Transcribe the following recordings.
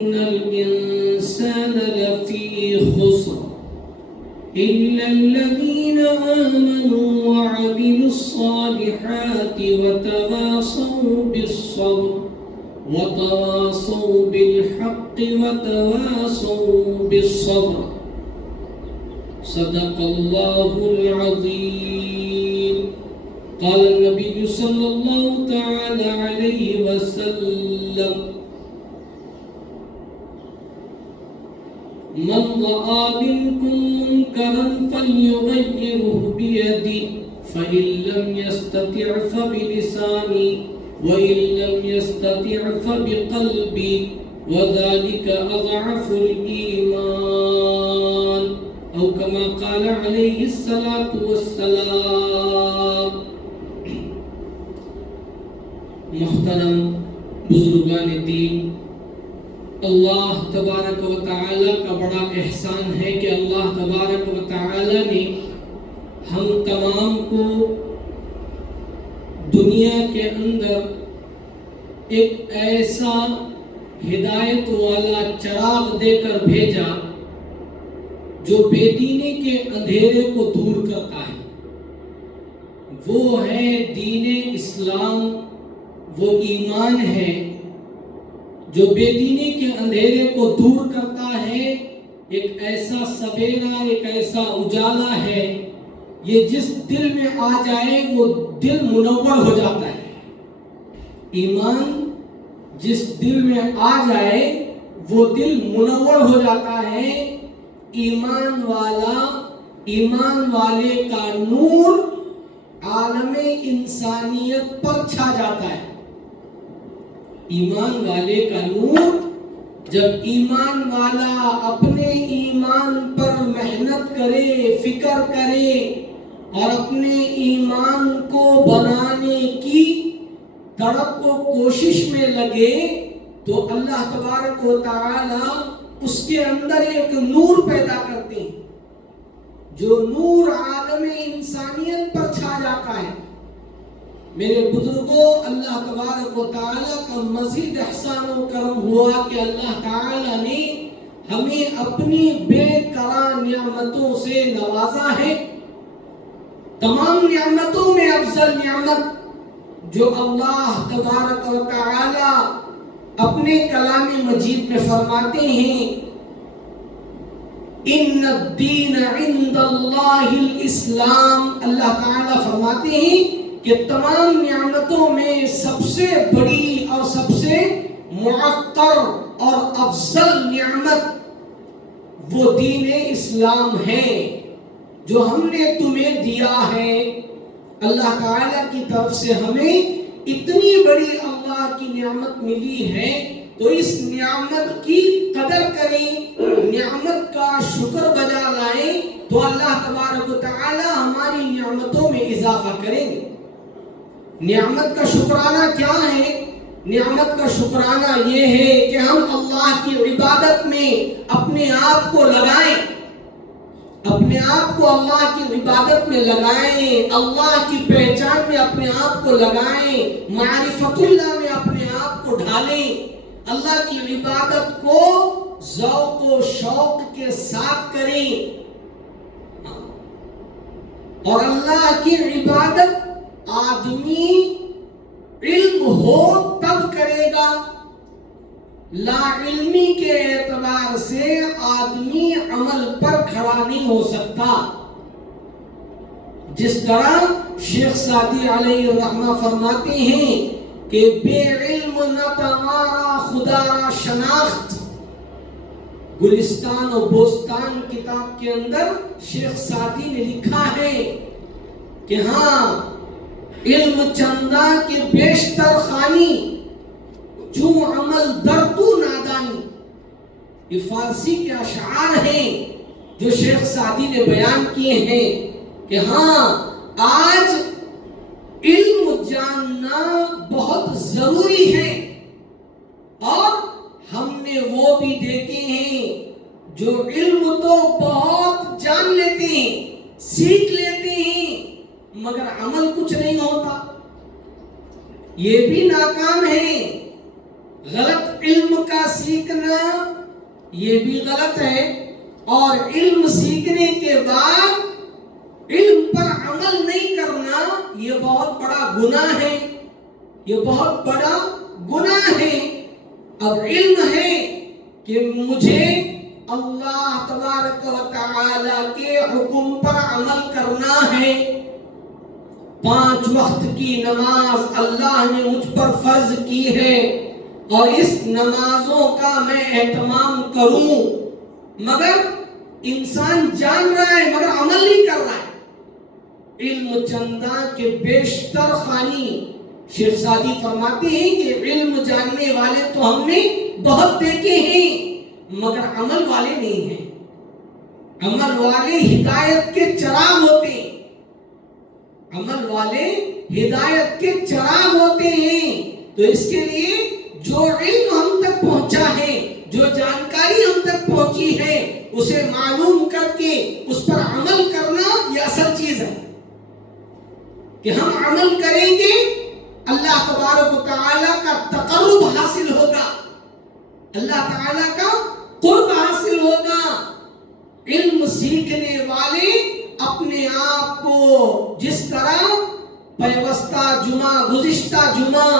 إن الإنسان لفي خسر إلا الذين آمنوا وعملوا الصالحات وتواصوا بالحق وتواصوا بالصبر. صدق الله العظيم. قال النبي صلى الله تعالى عليه وسلم: من رأى منكم منكرا فليغيره بيده فإن لم يستطع فبلسانه وإن لم يستطع فبقلبه وذلك أضعف الإيمان أو كما قال عليه الصلاة والسلام. محترم بزرگان دین، اللہ تبارک و تعالی کا بڑا احسان ہے کہ اللہ تبارک و تعالی نے ہم تمام کو دنیا کے اندر ایک ایسا ہدایت والا چراغ دے کر بھیجا جو بے دینی کے اندھیرے کو دور کرتا ہے. وہ ہے دین اسلام، وہ ایمان ہے جو بے دینی کے اندھیرے کو دور کرتا ہے. ایک ایسا سویرا، ایک ایسا اجالا ہے، یہ جس دل میں آ جائے وہ دل منور ہو جاتا ہے. ایمان جس دل میں آ جائے وہ دل منور ہو جاتا ہے. ایمان والے کا نور عالم انسانیت پر چھا جاتا ہے. ایمان والے کا نور، جب ایمان والا اپنے ایمان پر محنت کرے، فکر کرے اور اپنے ایمان کو بنانے کی تڑپ و کوشش میں لگے تو اللہ تبارک و تعالی اس کے اندر ایک نور پیدا کرتے ہیں، جو نور عالم انسانیت پر چھا جاتا ہے. میرے بزرگوں، اللہ تبارک و تعالی کا مزید احسان و کرم ہوا کہ اللہ تعالی نے ہمیں اپنی بے کران نعمتوں سے نوازا ہے. تمام نعمتوں میں افضل نعمت جو اللہ تبارک و تعالی اپنے کلام مجید میں فرماتے ہیں، ان الدین عند اللہ الاسلام. اللہ تعالی فرماتے ہیں کہ تمام نعمتوں میں سب سے بڑی اور سب سے معطر اور افضل نعمت وہ دین اسلام ہے جو ہم نے تمہیں دیا ہے. اللہ تعالیٰ کی طرف سے ہمیں اتنی بڑی اللہ کی نعمت ملی ہے تو اس نعمت کی قدر کریں، نعمت کا شکر بجا لائیں تو اللہ تبارک و تعالی ہماری نعمتوں میں اضافہ کریں گے. نعمت کا شکرانہ کیا ہے؟ نعمت کا شکرانہ یہ ہے کہ ہم اللہ کی عبادت میں اپنے آپ کو لگائیں، اپنے آپ کو اللہ کی عبادت میں لگائیں، اللہ کی پہچان میں اپنے آپ کو لگائیں، معرفت اللہ میں اپنے آپ کو ڈھالیں، اللہ کی عبادت کو ذوق و شوق کے ساتھ کریں. اور اللہ کی عبادت آدمی علم ہو تب کرے گا، لا علمی کے اعتبار سے آدمی عمل پر کھڑا نہیں ہو سکتا. جس طرح شیخ سعدی علیہ الرحمہ فرماتے ہیں کہ بے علم نہ تمہارا خدا را شناخت. گلستان و بوستان کتاب کے اندر شیخ سعدی نے لکھا ہے کہ ہاں، علم چندہ کے بیشتر خانی جو عمل در تو نادانی. یہ فارسی کے اشعار ہیں جو شیخ سعدی نے بیان کیے ہیں کہ ہاں، آج علم جاننا بہت ضروری ہے اور ہم نے وہ بھی دیکھے ہیں جو علم تو بہت جان لیتے ہیں، سیکھ لیتے ہیں، مگر عمل کچھ نہیں ہوتا. یہ بھی ناکام ہے. غلط علم کا سیکھنا یہ بھی غلط ہے، اور علم سیکھنے کے بعد علم پر عمل نہیں کرنا یہ بہت بڑا گناہ ہے، یہ بہت بڑا گناہ ہے۔ اب علم ہے کہ مجھے اللہ تبارک و تعالی کے حکم پر عمل کرنا ہے، 5 وقت کی نماز اللہ نے مجھ پر فرض کی ہے اور اس نمازوں کا میں اہتمام کروں، مگر انسان جان رہا ہے مگر عمل نہیں کر رہا ہے۔ علم چندہ کے بیشتر خوانی، شیخ سعدی فرماتے ہیں کہ علم جاننے والے تو ہم نے بہت دیکھے ہیں مگر عمل والے نہیں ہیں۔ عمل والے ہدایت کے چراغ ہوتے ہیں، عمل والے ہدایت کے چراغ ہوتے ہیں۔ تو اس کے لیے جو علم ہم تک پہنچا ہے، جو جانکاری ہم تک پہنچی ہے، اسے معلوم کر کے اس پر عمل کرنا یہ اصل چیز ہے کہ ہم عمل کریں گے، اللہ تبارک و تعالیٰ کا تقرب حاصل ہوگا، اللہ تعالیٰ کا قرب حاصل ہوگا۔ علم سیکھنے والے اپنے آپ کو جس طرح گزشتہ جمعہ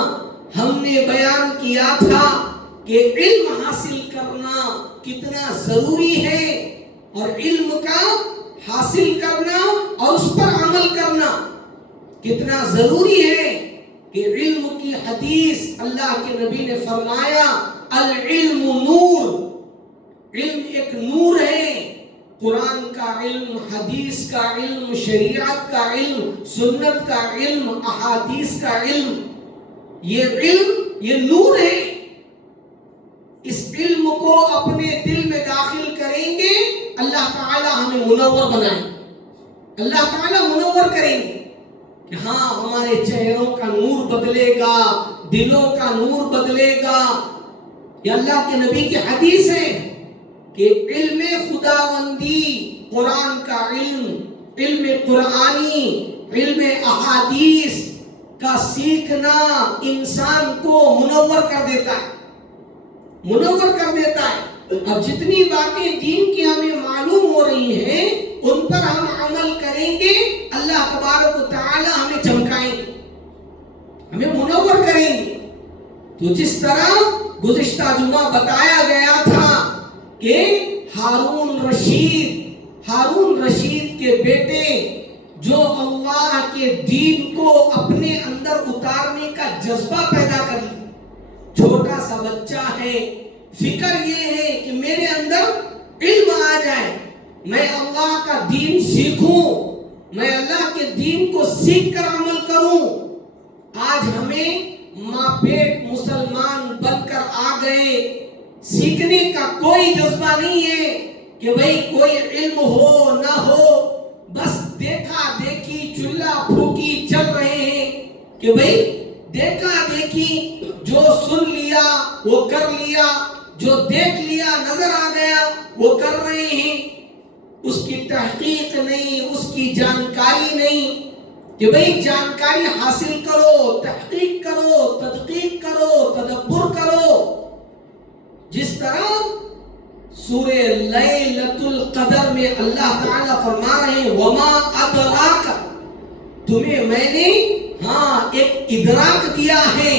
ہم نے بیان کیا تھا کہ علم حاصل کرنا کتنا ضروری ہے، اور علم کا حاصل کرنا اور اس پر عمل کرنا کتنا ضروری ہے، کہ علم کی حدیث اللہ کے نبی نے فرمایا العلم نور، علم ایک نور ہے۔ قرآن کا علم، حدیث کا علم، شریعت کا علم، سنت کا علم، احادیث کا علم، یہ علم یہ نور ہے۔ اس علم کو اپنے دل میں داخل کریں گے، اللہ تعالی ہمیں منور بنائیں، اللہ تعالی منور کریں گے کہ ہاں ہمارے چہروں کا نور بدلے گا، دلوں کا نور بدلے گا۔ یہ اللہ کے نبی کی حدیث ہے کہ علم خداوندی، قرآن کا علم، علم قرآنی، علم احادیث کا سیکھنا انسان کو منور کر دیتا ہے، منور کر دیتا ہے۔ اب جتنی باتیں دین کی ہمیں معلوم ہو رہی ہیں ان پر ہم عمل کریں گے، اللہ تبارک و تعالی ہمیں چمکائیں گے، ہمیں منور کریں گے۔ تو جس طرح گزشتہ جمعہ بتایا گیا تھا کہ ہارون رشید کے بیٹے جو اللہ کے دین کو اپنے اندر اتارنے کا جذبہ پیدا کر لی، چھوٹا سا بچہ ہے، فکر یہ ہے کہ میرے اندر علم آ جائے، میں اللہ کا دین سیکھوں، میں اللہ کے دین کو سیکھ کر عمل کروں۔ آج ہمیں ماں بیٹ مسلمان بن کر آ گئے، سیکھنے کا کوئی جذبہ نہیں ہے کہ بھئی کوئی علم ہو نہ ہو، بس دیکھا دیکھی چولہا پھوکی چل رہے ہیں کہ بھئی دیکھا دیکھی، جو سن لیا وہ کر لیا، جو دیکھ لیا نظر آ گیا وہ کر رہے ہیں، اس کی تحقیق نہیں، اس کی جانکاری نہیں کہ بھئی جانکاری حاصل کرو، تحقیق کرو، تدقیق کرو، تدبر کرو۔ جس طرح سورہ لیلۃ القدر میں اللہ تعالیٰ فرما رہے ہیں وما ادراک، تمہیں میں نے ایک ادراک دیا ہے،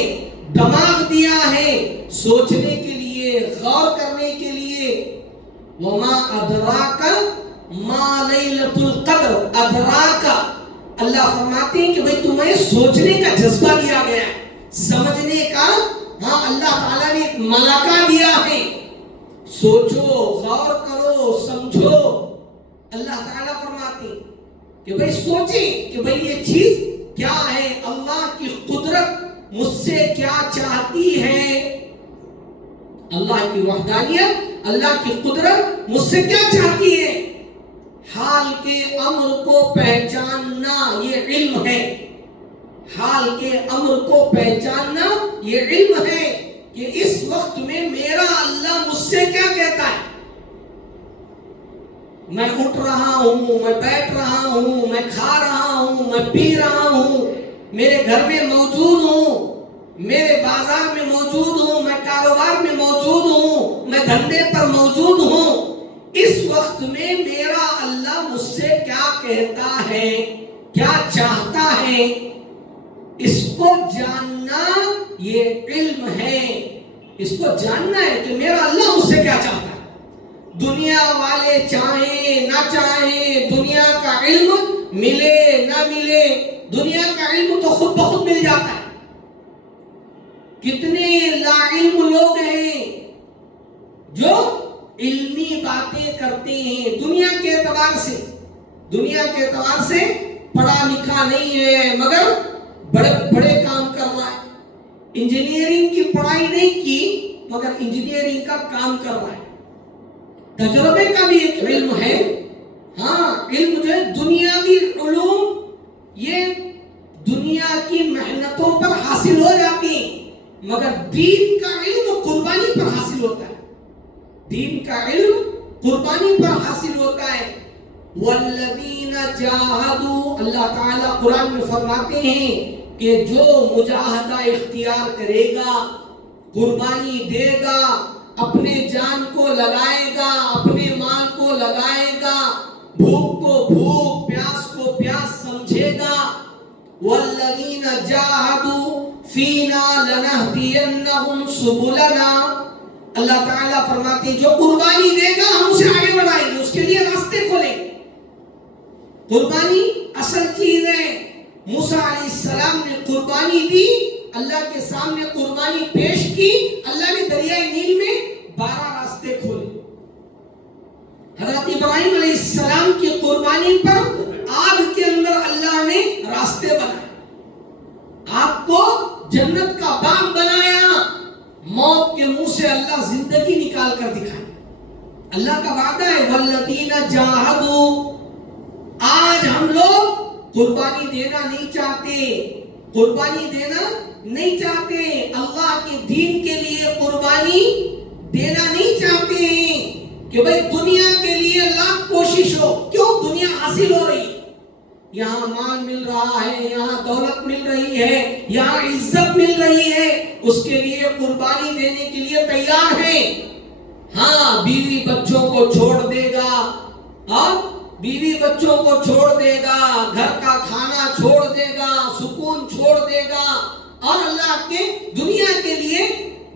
دماغ دیا ہے، سوچنے کے لیے، غور کرنے کے لیے۔ وما ادراک ما لیلۃ القدر، ادراک اللہ فرماتے ہیں کہ بھئی تمہیں سوچنے کا جذبہ دیا گیا ہے، سمجھنے کا اللہ تعالیٰ نے ملکہ دیا ہے، سوچو، غور کرو، سمجھو۔ اللہ تعالیٰ فرماتے ہیں کہ بھئی سوچیں کہ بھئی یہ چیز کیا ہے، اللہ کی قدرت مجھ سے کیا چاہتی ہے، اللہ کی وحدانیت، اللہ کی قدرت مجھ سے کیا چاہتی ہے۔ حال کے امر کو پہچاننا یہ علم ہے، حال کے امر کو پہچاننا یہ علم ہے کہ اس وقت میں میرا اللہ مجھ سے کیا کہتا ہے۔ میں اٹھ رہا ہوں، میں بیٹھ رہا ہوں، میں کھا رہا ہوں، میں پی رہا ہوں، میرے گھر میں موجود ہوں، میرے بازار میں موجود ہوں، میں کاروبار میں موجود ہوں، میں دھندے پر موجود ہوں، اس وقت میں میرا اللہ مجھ سے کیا کہتا ہے، کیا چاہتا ہے، اس کو جاننا یہ علم ہے۔ اس کو جاننا ہے کہ میرا اللہ مجھ سے کیا چاہتا ہے۔ دنیا والے چاہیں نہ چاہیں، دنیا کا علم ملے نہ ملے، دنیا کا علم تو خود بخود مل جاتا ہے۔ کتنے لا علم لوگ ہیں جو علمی باتیں کرتے ہیں، دنیا کے اعتبار سے پڑھا لکھا نہیں ہے مگر بڑے بڑے کام کر رہا ہے، انجینئرنگ کی پڑھائی نہیں کی مگر انجینئرنگ کا کام کر رہا ہے۔ تجربے کا بھی ایک علم ہے۔ ہاں، علم جو ہے دنیاوی علوم یہ دنیا کی محنتوں پر حاصل ہو جاتی ہیں، مگر دین کا علم قربانی پر حاصل ہوتا ہے۔ دین کا علم قربانی پر حاصل ہوتا ہے۔ والذین جاہدوا، اللہ تعالیٰ قرآن میں فرماتے ہیں کہ جو مجاہدہ اختیار کرے گا، قربانی دے گا، اپنے جان کو لگائے گا، اپنے مال کو لگائے گا، بھوک کو بھوک، پیاس کو پیاس سمجھے گا۔ والذین جاہدوا فینا لنہدینہم سبلنا، اللہ تعالیٰ فرماتے ہیں جو قربانی دے گا ہم اسے آگے بڑھائیں گے، اس کے لیے راستے کھولیں گے۔ قربانی اصل چیز ہے۔ موسیٰ علیہ السلام نے قربانی دی، اللہ کے سامنے قربانی پیش کی، اللہ نے دریائے نیل میں 12 راستے کھولے۔ حضرت ابراہیم علیہ السلام کی قربانی پر آگ کے اندر اللہ نے راستے بنائے، آگ کو جنت کا باغ بنایا، موت کے منہ سے اللہ زندگی نکال کر دکھائی۔ اللہ کا وعدہ ہے والذین جاہدوا۔ آج ہم لوگ قربانی دینا نہیں چاہتے، اللہ کے دین کے لیے قربانی دینا نہیں چاہتے ہیں کہ بھئی دنیا کے لیے لاکھ کوشش ہو۔ کیوں؟ دنیا حاصل ہو رہی، یہاں مال مل رہا ہے، یہاں دولت مل رہی ہے، یہاں عزت مل رہی ہے، اس کے لیے قربانی دینے کے لیے تیار ہے۔ ہاں، بیوی بچوں کو چھوڑ دے گا، گھر کا کھانا چھوڑ دے گا، سکون چھوڑ دے گا، اور اللہ کے دنیا کے لیے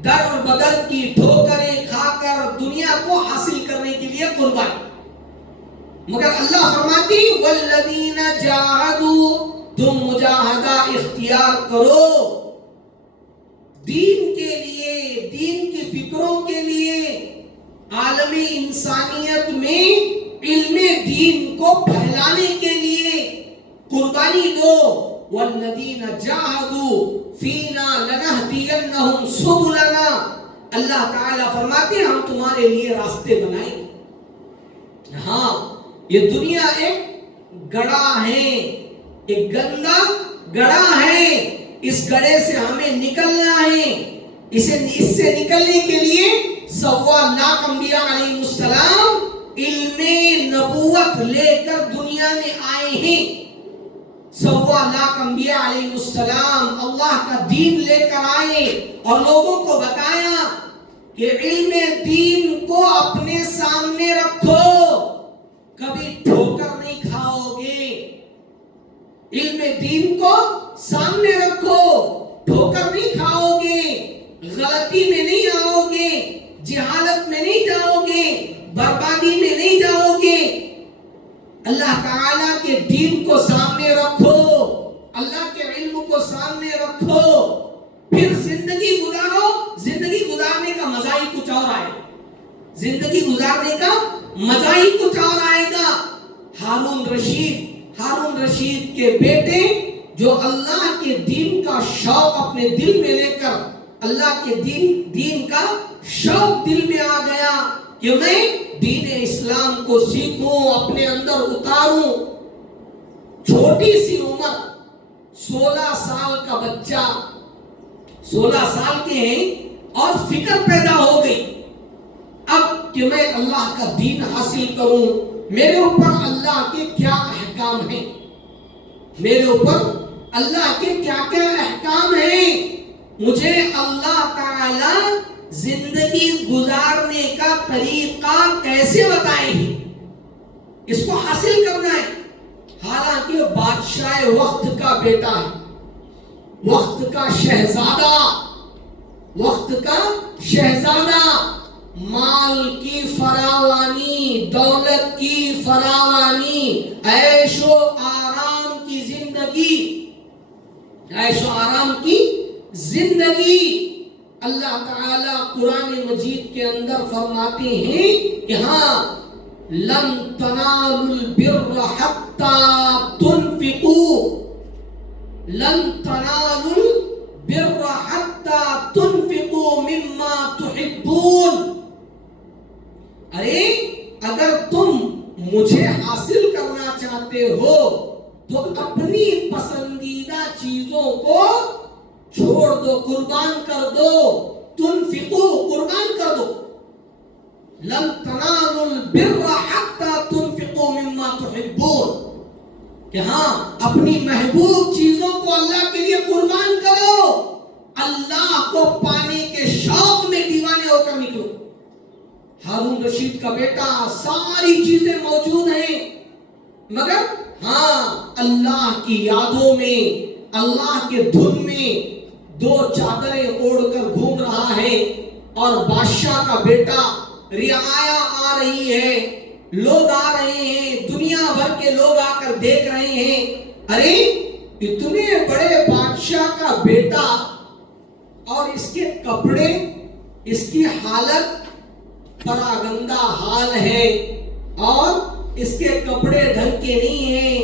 در بدر کی ٹھوکریں کھا کر دنیا کو حاصل کرنے کے لیے قربانی۔ مگر اللہ فرماتی والذین جاہدوا، تم مجاہدہ اختیار کرو دین کے لیے، دین کی فکروں کے لیے، عالم انسانیت میں علم دین کو پھیلانے کے لیے قربانی دو۔ والذین جاہدوا فینا لنہدینہم سبلنا، اللہ تعالیٰ فرماتے ہیں ہم تمہارے لیے راستے بنائیں گے۔ ہاں، یہ دنیا ایک گڑھا ہے، ایک گندا گڑھا ہے، اس گڑھے سے ہمیں نکلنا ہے۔ اس سے نکلنے کے لیے 1.25 لاکھ انبیاء علیہ السلام علم نبوت لے کر دنیا میں آئے ہیں۔ 1.25 لاکھ انبیاء علیہ السلام اللہ کا دین لے کر آئے اور لوگوں کو بتایا کہ علم دین کو اپنے سامنے رکھو، کبھی ٹھوکر نہیں کھاؤ گے۔ علم دین کو سامنے رکھو، ٹھوکر نہیں کھاؤ گے، غلطی میں نہیں آؤ گے، جہالت میں نہیں جاؤ گے، بربادی میں نہیں جاؤ گے۔ اللہ تعالیٰ کے دین کو سامنے رکھو، اللہ کے علم کو سامنے رکھو، پھر زندگی گزارو۔ زندگی گزارنے کا مزہ ہی کچھ اور آئے گا، زندگی گزارنے کا مزہ ہی کچھ اور آئے گا۔ ہارون رشید کے بیٹے جو اللہ کے دین کا شوق اپنے دل میں لے کر، اللہ کے دین کا شوق دل میں آ گیا کہ میں دین اسلام کو سیکھوں، اپنے اندر اتاروں۔ چھوٹی سی عمر، 16 سال کا بچہ، 16 سال کے ہیں اور فکر پیدا ہو گئی اب کہ میں اللہ کا دین حاصل کروں، میرے اوپر اللہ کے کیا احکام ہیں، میرے اوپر اللہ کے کیا کیا احکام ہیں۔ مجھے اللہ تعالی زندگی گزارنے کا طریقہ کیسے بتائے ہیں، اس کو حاصل کرنا ہے۔ حالانکہ بادشاہ وقت کا بیٹا ہے، وقت کا شہزادہ، وقت کا شہزادہ، مال کی فراوانی، دولت کی فراوانی، عیش و آرام کی زندگی، عیش و آرام کی زندگی۔ اللہ تعالیٰ قرآن مجید کے اندر فرماتے ہیں کہ ہاں لن تنالوا البر حتى تنفقوا، لن تنالوا البر حتى تنفقوا مما تحبون۔ ارے اگر تم مجھے حاصل کرنا چاہتے ہو تو اپنی پسندیدہ چیزوں کو چھوڑ دو، قربان کر دو، تنفقو، قربان کر دو۔ لن تنالوا البر حتى تنفقوا مما تحبون، کہ ہاں اپنی محبوب چیزوں کو اللہ کے لیے قربان کرو، اللہ کو پانے کے شوق میں دیوانے ہو کر نکلو۔ ہارون رشید کا بیٹا، ساری چیزیں موجود ہیں، مگر ہاں اللہ کی یادوں میں، اللہ کے دھن میں دو چادریں اوڑھ کر گھوم رہا ہے، اور بادشاہ کا بیٹا، رعایا آ رہی ہے، لوگ آ رہے ہیں، دنیا بھر کے لوگ آ کر دیکھ رہے ہیں، ارے اتنے بڑے بادشاہ کا بیٹا اور اس کے کپڑے، اس کی حالت پراگندہ حال ہے، اور اس کے کپڑے ڈھنگ کے نہیں ہیں،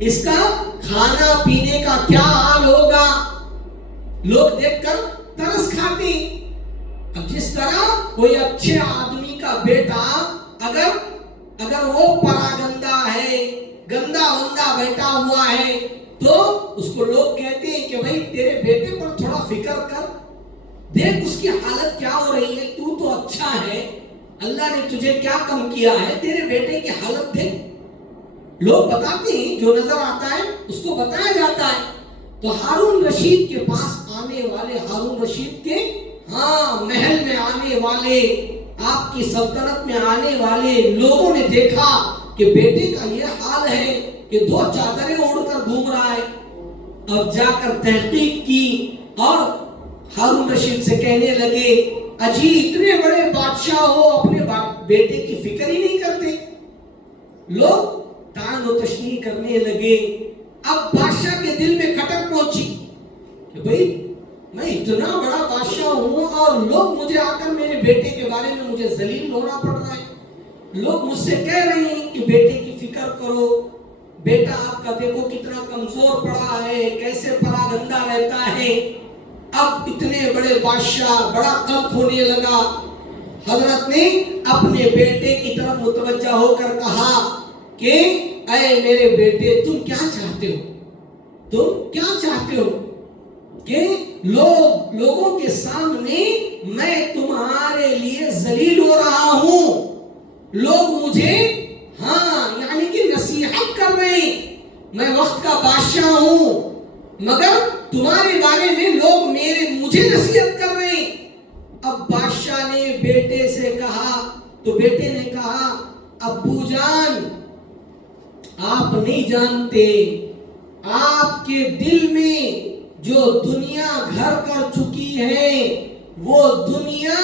اس کا کھانا پینے کا کیا حال ہوگا، لوگ دیکھ کر ترس کھاتے۔ اب جس طرح کوئی اچھے آدمی کا بیٹا اگر وہ پراگندہ ہے، گندا وندہ بیٹا ہوا ہے، تو اس کو لوگ کہتے ہیں کہ بھائی تیرے بیٹے پر تھوڑا فکر کر، دیکھ اس کی حالت کیا ہو رہی ہے، تو اچھا ہے، اللہ نے تجھے کیا کم کیا ہے، تیرے بیٹے کی حالت دیکھ۔ لوگ بتاتے ہیں، جو نظر آتا ہے اس کو بتایا جاتا ہے۔ تو ہارون رشید کے پاس آنے والے، ہارون رشید کے محل میں آنے والے، آپ کی سلطنت میں آنے والے لوگوں نے دیکھا کہ بیٹے کا یہ حال ہے کہ دو چادریں اوڑھ کر گھوم رہا ہے۔ اب جا کر تحقیق کی اور ہارون رشید سے کہنے لگے، اجی اتنے بڑے بادشاہ ہو، اپنے بیٹے کی فکر ہی نہیں کرتے۔ لوگ تان و تشنیع کرنے لگے۔ اب بادشاہ کے دل میں کھٹک پہنچی کہ بھئی میں اتنا بڑا بادشاہ ہوں اور لوگ مجھے آ کر میرے بیٹے کے بارے میں مجھے ذلیل ہونا پڑ رہا ہے، لوگ مجھ سے کہہ رہے ہیں کہ بیٹے کی فکر کرو، بیٹا آپ کا دیکھو کتنا کمزور پڑا ہے، کیسے پراگندہ رہتا ہے۔ اب اتنے بڑے بادشاہ، بڑا قلق ہونے لگا۔ حضرت نے اپنے بیٹے کی طرف متوجہ ہو کر کہا کہ اے میرے بیٹے، تم کیا چاہتے ہو؟ تم کیا چاہتے ہو کہ لوگوں کے سامنے میں تمہارے لیے ذلیل ہو رہا ہوں، لوگ مجھے یعنی کہ نصیحت کر رہے ہیں، میں وقت کا بادشاہ ہوں، مگر تمہارے بارے میں لوگ مجھے نصیحت کر رہے ہیں۔ اب بادشاہ نے بیٹے سے کہا، تو بیٹے نے کہا، ابو جان آپ نہیں جانتے، آپ کے دل میں جو دنیا گھر کر چکی ہے، وہ دنیا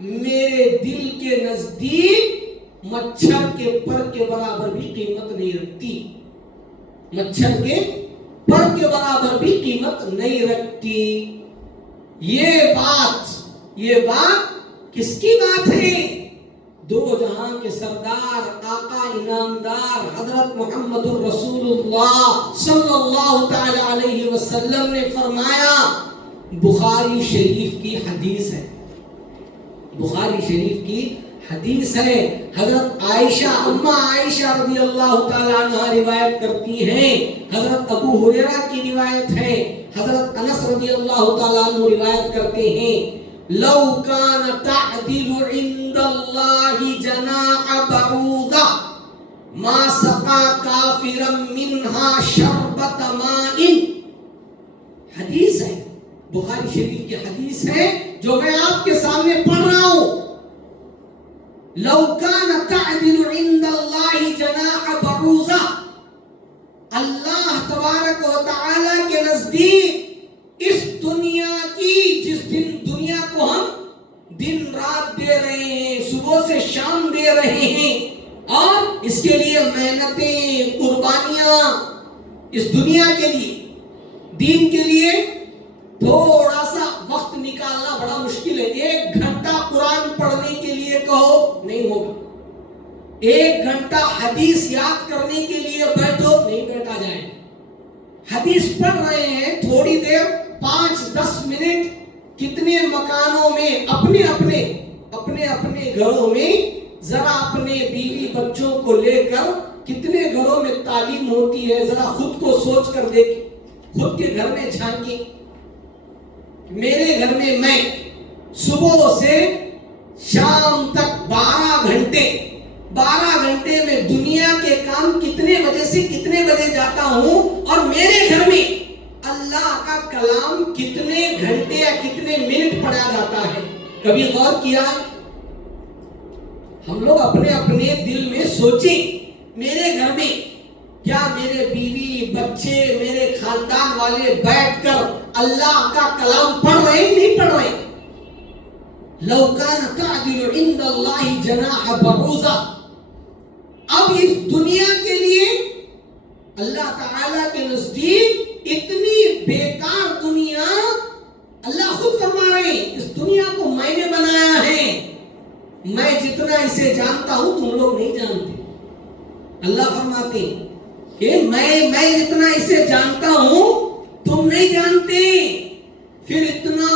میرے دل کے نزدیک مچھر کے پر کے برابر بھی قیمت نہیں رکھتی، مچھر کے پر کے برابر بھی قیمت نہیں رکھتی۔ یہ بات کس کی بات ہے؟ دو جہاں کے سردار، آقا انعامدار حضرت محمد الرسول اللہ صلی اللہ تعالی علیہ وسلم نے فرمایا، بخاری شریف کی حدیث ہے، بخاری شریف کی حدیث ہے، حضرت عائشہ، اماں عائشہ رضی اللہ تعالی عنہ روایت کرتی ہیں، حضرت ابو ہریرہ کی روایت ہے، حضرت انس رضی اللہ تعالی عنہ روایت کرتے ہیں، لو کان تعدل عند اللہ جناح بعوضہ ما سقا کافرا منہا شربت ماء۔ حدیث ہے بخاری شریف کی حدیث ہے جو میں آپ کے سامنے پڑھ رہا ہوں. لو کان تعدل عند اللہ جناح بعوضہ، اللہ تبارک و تعالی کے نزدیک اس دنیا کی، جس دنیا کو ہم دن رات دے رہے ہیں، صبح سے شام دے رہے ہیں، اور اس کے لیے محنتیں، قربانیاں، اس دنیا کے لیے، دین کے لیے تھوڑا سا وقت نکالنا بڑا مشکل ہے. 1 گھنٹہ قرآن پڑھنے کے لیے کہو نہیں ہوگا. 1 گھنٹہ حدیث یاد کرنے کے لیے بیٹھو نہیں بیٹھا جائے. حدیث پڑھ رہے ہیں تھوڑی دیر، 5-10 منٹ، کتنے مکانوں میں اپنے اپنے گھروں میں ذرا اپنے بیوی بچوں کو لے کر کتنے گھروں میں تعلیم ہوتی ہے. ذرا خود کو سوچ کر دیکھ، خود کے گھر میں جھانکیں. میرے گھر میں صبح سے شام تک 12 گھنٹے میں دنیا کے کام کتنے بجے سے کتنے بجے جاتا ہوں، اور میرے گھر میں اللہ کا کلام کتنے گھنٹے یا کتنے منٹ پڑھا جاتا ہے. کبھی غور کیا؟ ہم لوگ اپنے دل میں سوچیں، میرے گھر میں کیا میرے بیوی بچے میرے خاندان والے بیٹھ کر اللہ کا کلام پڑھ رہے ہیں نہیں پڑھ رہے؟ لو کان تعدل عند اللہ جناح بعوضہ. اب اس دنیا کے لیے اللہ تعالی کے نزدیک اتنی بیکار دنیا، اللہ خود فرما رہے ہیں اس دنیا کو میں نے بنایا ہے، میں جتنا اسے جانتا ہوں تم لوگ نہیں جانتے. اللہ فرماتے ہیں کہ میں جتنا اسے جانتا ہوں تم نہیں جانتے. پھر اتنا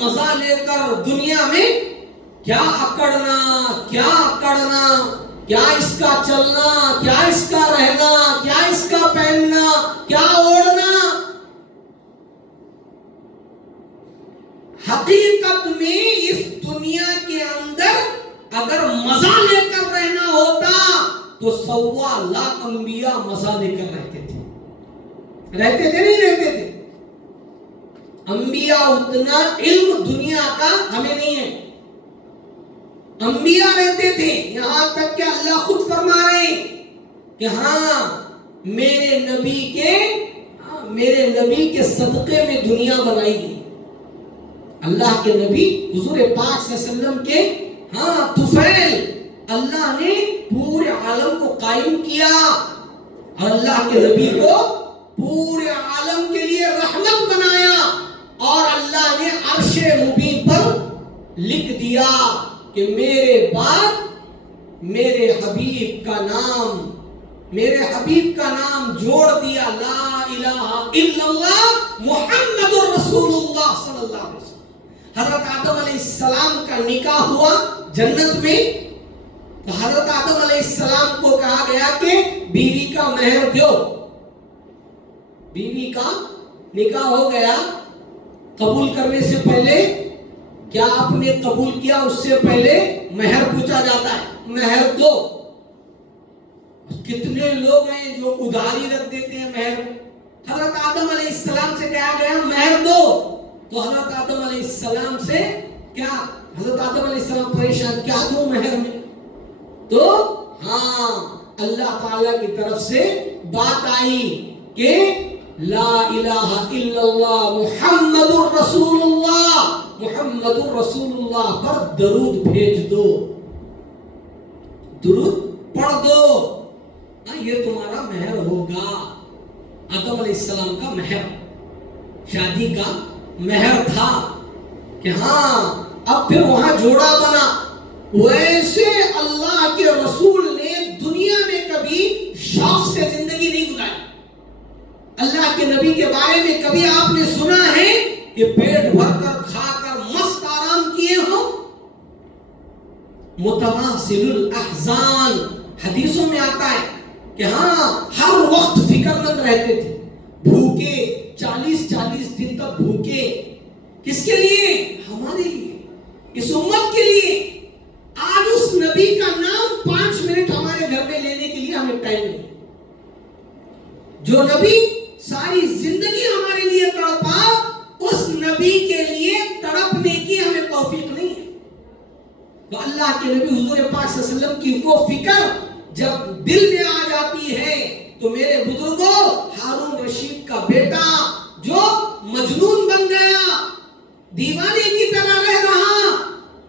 مزہ لے کر دنیا میں کیا اکڑنا، کیا اس کا چلنا، کیا اس کا رہنا، کیا اس کا پہننا، کیا اوڑھنا. حقیقت میں اس دنیا کے اندر اگر مزہ لے کر رہنا ہوتا تو 1.25 لاکھ انبیاء مزہ لے کر رہتے تھے نہیں رہتے تھے. انبیاء اتنا علم دنیا کا ہمیں نہیں ہے. انبیاء رہتے تھے، یہاں تک کہ اللہ خود فرما رہے ہیں کہ میرے نبی کے صدقے میں دنیا بنائی گئی. اللہ کے نبی حضور پاک صلی اللہ علیہ وسلم کے طفیل اللہ نے پورے عالم کو قائم کیا، اور اللہ کے نبی کو پورے عالم کے لیے رحمت بنایا، اور اللہ نے عرش مبین پر لکھ دیا کہ میرے بعد میرے حبیب کا نام جوڑ دیا، لا الہ الا اللہ محمد الرسول اللہ صلی اللہ علیہ وسلم. حضرت آدم علیہ السلام کا نکاح ہوا جنت میں، تو حضرت آدم علیہ السلام کو کہا گیا کہ بیوی کا مہر دو. بیوی کا نکاح ہو گیا، قبول کرنے سے پہلے کیا آپ نے قبول کیا اس سے پہلے مہر پوچھا جاتا ہے، مہر دو. کتنے لوگ ہیں جو ادھاری رکھ دیتے ہیں مہر. حضرت آدم علیہ السلام سے کہا گیا مہر دو، تو حضرت آدم علیہ السلام سے حضرت آدم علیہ السلام پریشان، کیا دوں مہر میں؟ تو اللہ تعالی کی طرف سے بات آئی کہ لا الہ الا اللہ محمد الرسول اللہ پر درود بھیج دو، درود پڑھ دو، یہ تمہارا مہر ہوگا. آدم علیہ السلام کا مہر، شادی کا مہر تھا کہ اب پھر وہاں جوڑا بنا. ویسے اللہ کے رسول نے دنیا میں کبھی شوق سے زندگی نہیں گزاری. اللہ کے نبی کے بارے میں کبھی آپ نے سنا ہے کہ پیٹ بھر کر کھا کر مست آرام کیے ہوں؟ متواصل الاحزان حدیثوں میں آتا ہے کہ ہر وقت فکر مند رہتے تھے، بھوکے 40 دن تک بھوکے. کس کے لیے؟ ہمارے لیے، اس امت کے لیے. آج اس نبی کا نام 5 منٹ ہمارے گھر میں لینے کے لیے ہمیں ٹائم نہیں. جو نبی ساری زندگی ہمارے لیے تڑپا، اس تو اللہ کے نبی حضور پاک صلی اللہ علیہ وسلم کی وہ فکر جب دل میں آ جاتی ہے تو میرے بزرگوں، ہارون رشید کا بیٹا جو مجنون بن گیا، دیوانے کی طرح رہ رہا،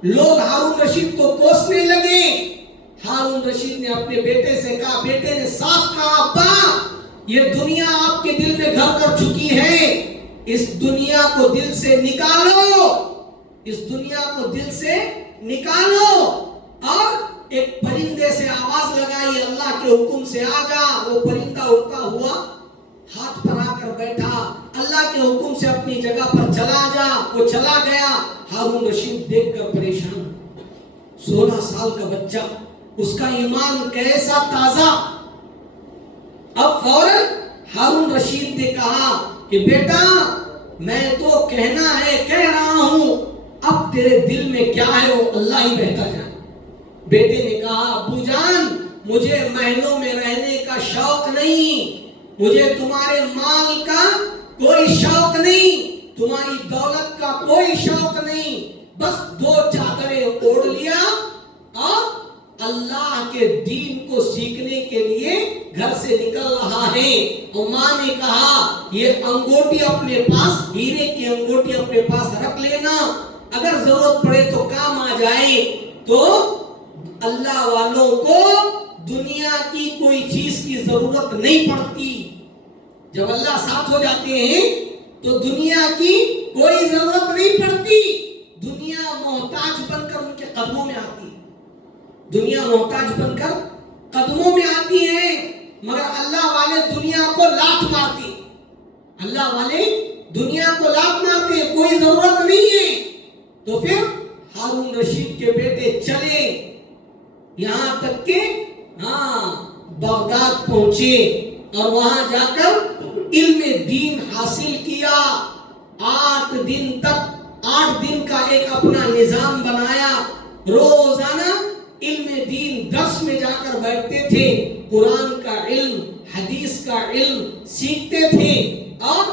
لوگ ہارون رشید کو کوسنے لگے. ہارون رشید نے اپنے بیٹے سے کہا، بیٹے نے صاف کہا، ابا یہ دنیا آپ کے دل میں گھر کر چکی ہے، اس دنیا کو دل سے نکالو، اس دنیا کو دل سے نکالو. اور ایک پرندے سے آواز لگائی، اللہ کے حکم سے آ جا. وہ پرندہ اڑتا ہوا ہاتھ پر آ کر بیٹھا، اللہ کے حکم سے اپنی جگہ پر چلا جا. وہ چلا گیا. ہارون رشید دیکھ کر پریشان، 16 سال کا بچہ، اس کا ایمان کیسا تازہ. اب فوراً ہارون رشید نے کہا کہ بیٹا میں تو کہنا ہے کہہ رہا ہوں، اب تیرے دل میں کیا ہے وہ اللہ ہی بہتر جانے. بیٹے نے کہا، ابو جان مجھے محلوں میں رہنے کا شوق نہیں، مجھے تمہارے مال کا کوئی شوق نہیں، تمہاری دولت کا کوئی شوق نہیں، بس 2 چادریں اوڑھ لیا اور اللہ کے دین کو سیکھنے کے لیے گھر سے نکل رہا ہے. اور ماں نے کہا، یہ انگوٹی اپنے پاس، ہیرے کی انگوٹی اپنے پاس رکھ لینا، اگر ضرورت پڑے تو کام آ جائے. تو اللہ والوں کو دنیا کی کوئی چیز کی ضرورت نہیں پڑتی. جب اللہ ساتھ ہو جاتے ہیں تو دنیا کی کوئی ضرورت نہیں پڑتی. دنیا محتاج بن کر ان کے قدموں میں آتی ہے، دنیا محتاج بن کر قدموں میں آتی ہے. مگر اللہ والے دنیا کو لات مارتے، اللہ والے دنیا کو لات مارتے، کوئی ضرورت نہیں ہے. تو پھر ہارون رشید کے بیٹے چلے، یہاں تک کہ بغداد پہنچے اور وہاں جا کر علم دین حاصل کیا. 8 دن تک، 8 دن کا ایک اپنا نظام بنایا. روزانہ علم دین درس میں جا کر بیٹھتے تھے، قرآن کا علم، حدیث کا علم سیکھتے تھے. اور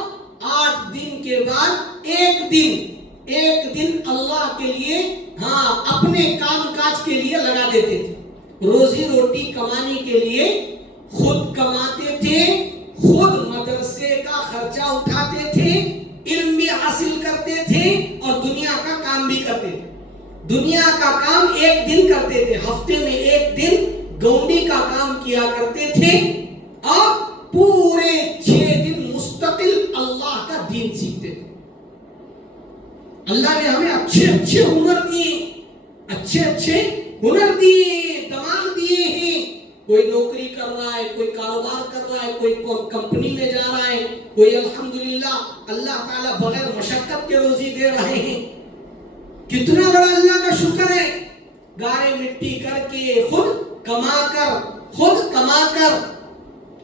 8 دن کے بعد ایک دن اللہ کے لیے اپنے کام کاج کے لیے لگا دیتے تھے. روزی روٹی کمانے کے لیے خود کماتے تھے، خود مدرسے کا خرچہ اٹھاتے تھے، علم بھی حاصل کرتے تھے اور دنیا کا کام بھی کرتے تھے. دنیا کا کام 1 دن کرتے تھے، ہفتے میں 1 دن گونڈی کا کام کیا کرتے تھے اور پورے 6 دن مستقل اللہ کا دین سیکھتے تھے. اللہ نے ہمیں اچھے ہنر دیے، دماغ دیے ہیں. کوئی نوکری کر رہا ہے، کوئی کاروبار کر رہا ہے، کوئی کمپنی میں جا رہا ہے، کوئی الحمدللہ اللہ تعالیٰ بغیر مشقت کے روزی دے رہے ہیں. کتنا بڑا اللہ کا شکر ہے. گارے مٹی کر کے خود کما کر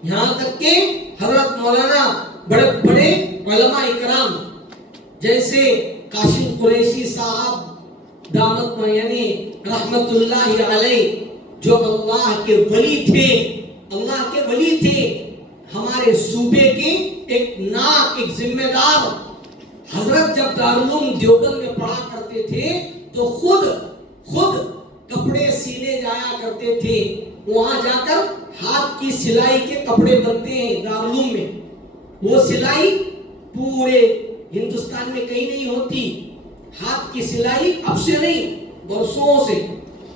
یہاں تک کہ حضرت مولانا بڑے بڑے علماء اکرام جیسے قاسم قریشی صاحب دامت یعنی رحمت اللہ علیہ، جو اللہ کے ولی تھے، ہمارے صوبے کے ایک ذمہ دار. حضرت جب دارالعلوم دیوبند میں پڑھا کرتے تھے تو خود کپڑے سینے جایا کرتے تھے. وہاں جا کر ہاتھ کی سلائی کے کپڑے بنتے ہیں دارالعلوم میں. وہ سلائی پورے ہندوستان میں کہیں نہیں ہوتی. ہاتھ کی سلائی اب سے نہیں، برسوں سے،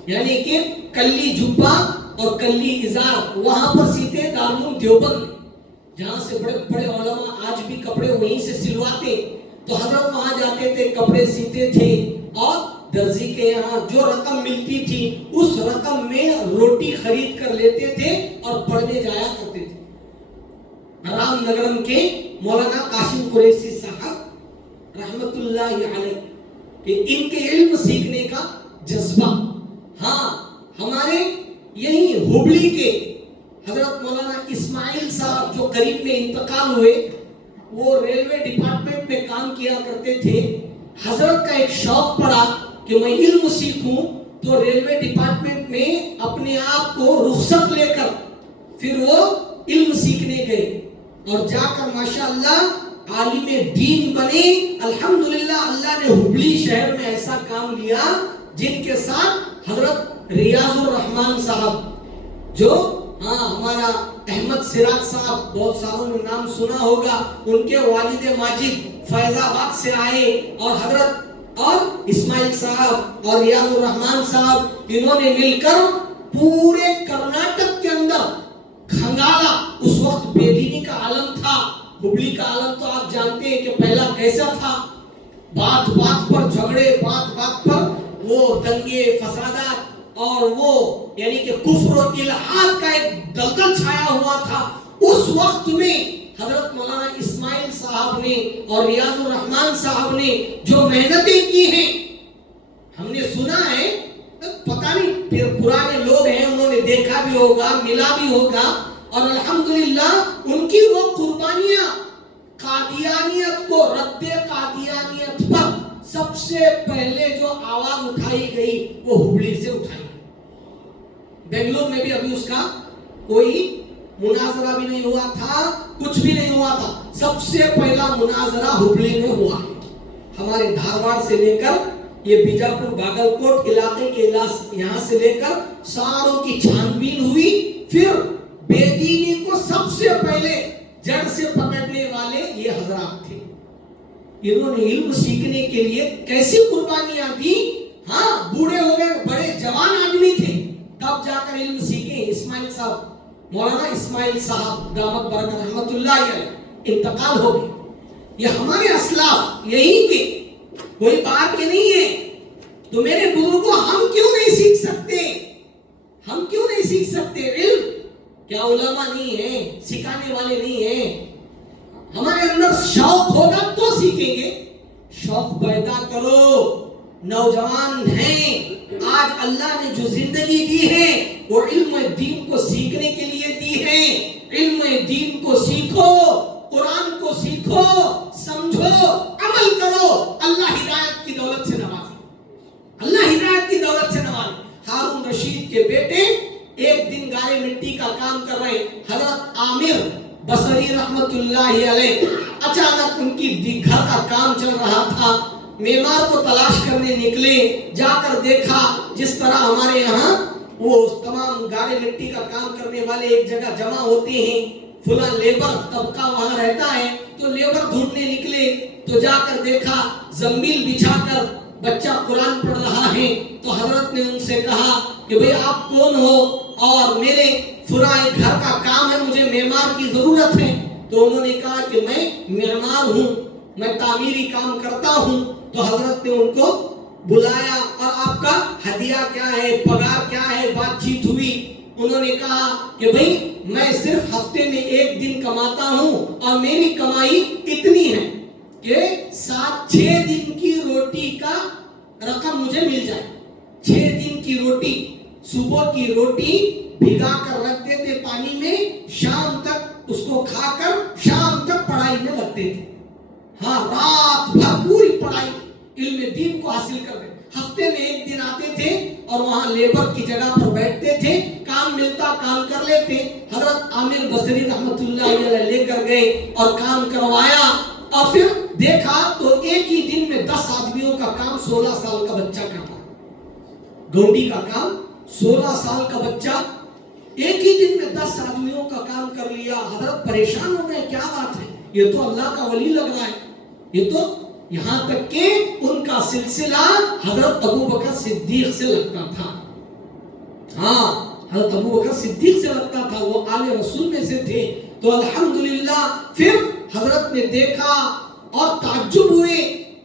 یعنی کہ کلی جبہ اور کلی ازار وہاں پر سیتے دارالعلوم دیوبند، جہاں سے بڑے بڑے علماء آج بھی کپڑے وہیں سے سلواتے. تو حضرت وہاں جاتے تھے، کپڑے سیتے تھے اور درزی کے یہاں جو رقم ملتی تھی اس رقم میں روٹی خرید کر لیتے تھے اور پڑھنے جایا کرتے تھے. رام نگرم کے مولانا قاسم قریشی صاحب رحمت اللہ علیہ کہ ان کے علم سیکھنے کا جذبہ. ہمارے یہی ہبلی کے حضرت مولانا اسماعیل صاحب جو قریب میں انتقال ہوئے، وہ ریلوے ڈپارٹمنٹ میں کام کیا کرتے تھے. حضرت کا ایک شوق پڑا کہ میں علم سیکھوں، تو ریلوے ڈپارٹمنٹ میں اپنے آپ کو رخصت لے کر پھر وہ علم سیکھنے گئے اور جا کر ماشاءاللہ عالم دین بنے. الحمدللہ اللہ نے ہبلی شہر میں ایسا کام لیا جن کے ساتھ حضرت ریاض الرحمان صاحب، جو ہمارا احمد سراج صاحب، بہت ساروں نے نام سنا ہوگا، ان کے والد ماجد فیض آباد سے آئے، اور حضرت اور اسماعیل صاحب اور ریاض الرحمان صاحب، انہوں نے مل کر پورے کرناٹک کے اندر کھنگالا، اس وقت بے دینی کا عالم تھا، ہبلی کا عالم تو آپ جانتے ہیں کہ پہلا کیسا تھا، بات بات پر جھگڑے، بات بات پر وہ دنگے فسادات، اور وہ یعنی کہ کفر و الحاد کا ایک دلدل چھایا ہوا تھا۔ اس وقت میں حضرت مولانا اسماعیل صاحب نے اور ریاض الرحمان صاحب نے جو محنتیں کی ہیں، ہم نے سنا ہے، پتہ نہیں پرانے لوگ ہیں، انہوں نے دیکھا بھی ہوگا، ملا بھی ہوگا، اور الحمدللہ ان کی وہ قربانیاں قادیانیت کو، رد قادیانیت پر سب سے پہلے جو آواز اٹھائی گئی وہ ہبلی سے اٹھائی گئی۔ بنگلور میں بھی ابھی اس کا کوئی مناظرہ بھی نہیں ہوا تھا، کچھ بھی نہیں ہوا تھا، سب سے پہلا مناظرہ ہبلی میں ہوا۔ ہمارے دھارواڑ سے لے کر یہ بیجاپور باگل کوٹ علاقے کے یہاں سے لے کر ساروں کی چھان بین ہوئی، پھر بے دینی کو سب سے پہلے جڑ سے پکڑنے والے یہ حضرات تھے۔ انہوں نے علم سیکھنے کے لیے کیسی قربانیاں دی، بوڑھے ہو گئے، بڑے جوان آدمی تھے، تب جا کر علم سیکھے۔ اسماعیل صاحب، مولانا اسماعیل صاحب دامت برکت رحمت اللہ علیہ انتقال ہو گئے۔ یہ ہمارے اسلاف یہی کے، کوئی باہر کے نہیں ہے۔ تو میرے بزرگوں، ہم کیوں نہیں سیکھ سکتے؟ ہم کیوں نہیں سیکھ سکتے علم؟ کیا علماء نہیں ہیں، سکھانے والے نہیں ہیں؟ ہمارے اندر شوق ہوگا تو سیکھیں گے۔ شوق پیدا کرو، نوجوان ہیں، آج اللہ نے جو زندگی دی ہے وہ علم دین کو سیکھنے کے لیے دی ہے۔ علم دین کو سیکھو، قرآن کو سیکھو، سمجھو، عمل کرو، اللہ ہدایت کی دولت سے نوازے، اللہ ہدایت کی دولت سے نوازے۔ ہارون رشید کے بیٹے ایک دن گارے مٹی کا کام کر رہے، حضرت عامر بصری رحمت اللہ علیہ، اچانک ان کی گھر کا کام چل رہا تھا، معمار کو تلاش کرنے نکلے، جا کر دیکھا جس طرح ہمارے یہاں وہ تمام گارے مٹی کا کام کرنے والے ایک جگہ جمع ہوتے ہیں، فلاں لیبر طبقہ وہاں رہتا ہے، تو لیبر ڈھونڈنے نکلے، تو جا کر دیکھا زمین بچھا کر بچہ قرآن پڑھ رہا ہے۔ تو حضرت نے ان سے کہا کہ بھئی آپ کون ہو، اور میرے فلاں گھر کا کام ہے، مجھے معمار کی ضرورت ہے۔ تو انہوں نے کہا کہ میں معمار ہوں، میں تعمیری کام کرتا ہوں۔ تو حضرت نے ان کو بلایا، اور آپ کا ہدیہ کیا ہے، پگار کیا ہے، بات چیت ہوئی۔ انہوں نے کہا کہ بھئی میں صرف ہفتے میں ایک دن کماتا ہوں، اور میری کمائی اتنی ہے کہ 6 دن کی روٹی کا رقم مجھے مل جائے۔ 6 دن کی روٹی، صبح کی روٹی بھگا کر رکھتے تھے پانی میں، شام تک اس کو کھا کر شام تک پڑھائی میں لگتے تھے۔ رات بھر پوری پڑھائی علم دین کو حاصل کرتے، ہفتے میں ایک دن آتے تھے اور وہاں لیبر کی جگہ پر بیٹھتے تھے، کام ملتا کام کر لیتے۔ حضرت عامر بصری رحمت اللہ علیہ لے کر گئے اور کام کروایا، اور پھر دیکھا تو ایک ہی دن میں 10 آدمیوں کا کام 16 سال کا بچہ کرتا، گونڈی کا کام 16 سال کا بچہ ایک ہی دن میں 10 آدمیوں کا کام کر لیا۔ حضرت پریشان ہو گئے، کیا بات ہے، یہ تو اللہ کا ولی لگ رہا ہے، یہ تو، یہاں تک کہ ان کا سلسلہ حضرت ابو بکر صدیق سے لگتا تھا۔ حضرت ابو بکر صدیق سے لگتا تھا، وہ آل رسول میں سے تھے۔ تو الحمدللہ پھر حضرت نے دیکھا اور تعجب ہوئے،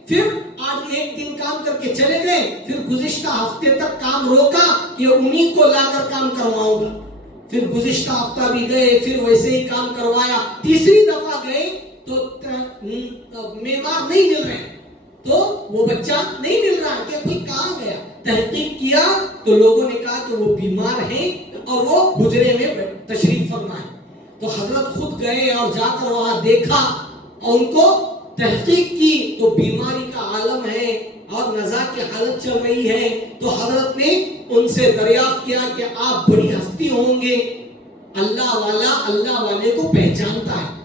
پھر آج ایک دن کام کر کے چلے گئے، پھر گزشتہ ہفتے تک کام روکا کہ انہی کو لا کر کام کرواؤں گا۔ پھر گزشتہ ہفتہ بھی گئے، پھر ویسے ہی کام کروایا، تیسری دفعہ گئے تو معمار نہیں مل رہے، تو وہ بچہ نہیں مل رہا کہ کوئی کہاں گیا۔ تحقیق کیا تو لوگوں نے کہا کہ وہ بیمار ہیں اور وہ حجرے میں تشریف فرما ہے۔ تو حضرت خود گئے اور جا کر وہاں دیکھا اور ان کو تحقیق کی تو بیماری کا عالم ہے اور نزا کی حالت چل رہی ہے۔ تو حضرت نے ان سے دریافت کیا کہ آپ بڑی ہستی ہوں گے، اللہ والا اللہ والے کو پہچانتا ہے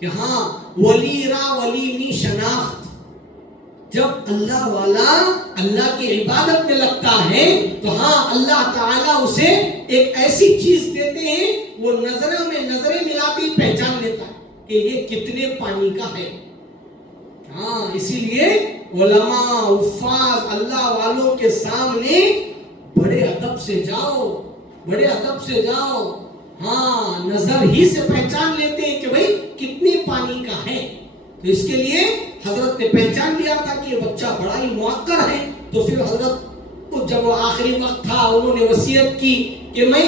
کہ ہاں ولی را ولی نی شناخت، جب اللہ والا اللہ کی عبادت میں لگتا ہے تو ہاں اللہ تعالیٰ اسے ایک ایسی چیز دیتے ہیں وہ نظریں ملاتی پہچان لیتا ہے کہ یہ کتنے پانی کا ہے. ہاں اسی لیے علماء حفاظ اللہ والوں کے سامنے بڑے ادب سے جاؤ. ہاں نظر ہی سے پہچان لیتے ہیں کہ بھئی کتنے پانی کا ہے. تو اس کے لیے حضرت نے پہچان لیا تھا کہ یہ بچہ بڑا ہی موقر ہے. تو پھر حضرت کو جب وہ آخری وقت تھا انہوں نے وصیت کی کہ میں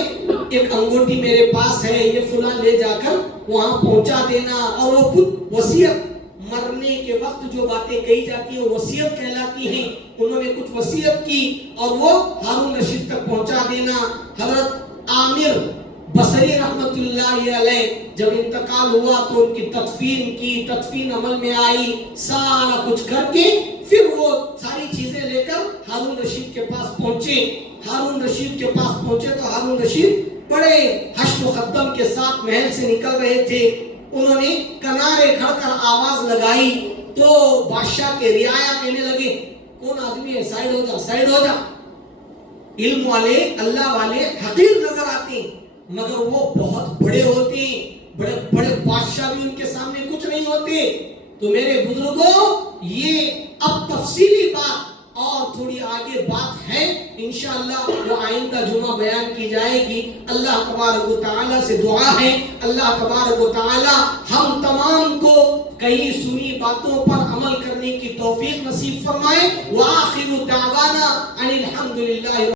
ایک انگوٹھی میرے پاس ہے یہ فلاں لے جا کر وہاں پہنچا دینا. اور وہ خود وصیت مرنے کے وقت جو باتیں کہی جاتی ہیں وہ وصیت کہلاتی ہیں. انہوں نے کچھ وصیت کی اور وہ ہارون رشید تک پہنچا دینا. حضرت عامر بصری رحمت اللہ علیہ جب انتقال ہوا تو ان کی تدفین عمل میں آئی. سارا کچھ کر کے پھر وہ ساری چیزیں لے کر ہارون رشید کے پاس پہنچے. تو ہارون رشید بڑے حشد و خدم کے ساتھ محل سے نکل رہے تھے. انہوں نے کنارے کھڑ کر آواز لگائی تو بادشاہ کے رعایا کہنے لگے کون آدمی ہے، سائیڈ ہو جا. علم والے اللہ والے حقیر نظر آتے ہیں مگر وہ بہت بڑے ہوتے ہیں. بڑے بادشاہ بھی ان کے سامنے کچھ نہیں ہوتے. تو میرے بزرگوں یہ اب تفصیلی بات اور تھوڑی آگے بات ہے انشاءاللہ وہ آئندہ جمعہ بیان کی جائے گی. اللہ تبارک و تعالیٰ سے دعا ہے اللہ تبارک و تعالیٰ ہم تمام کو کئی سنی باتوں پر عمل کرنے کی توفیق نصیب فرمائے. وآخر دعوانا ان الحمدللہ.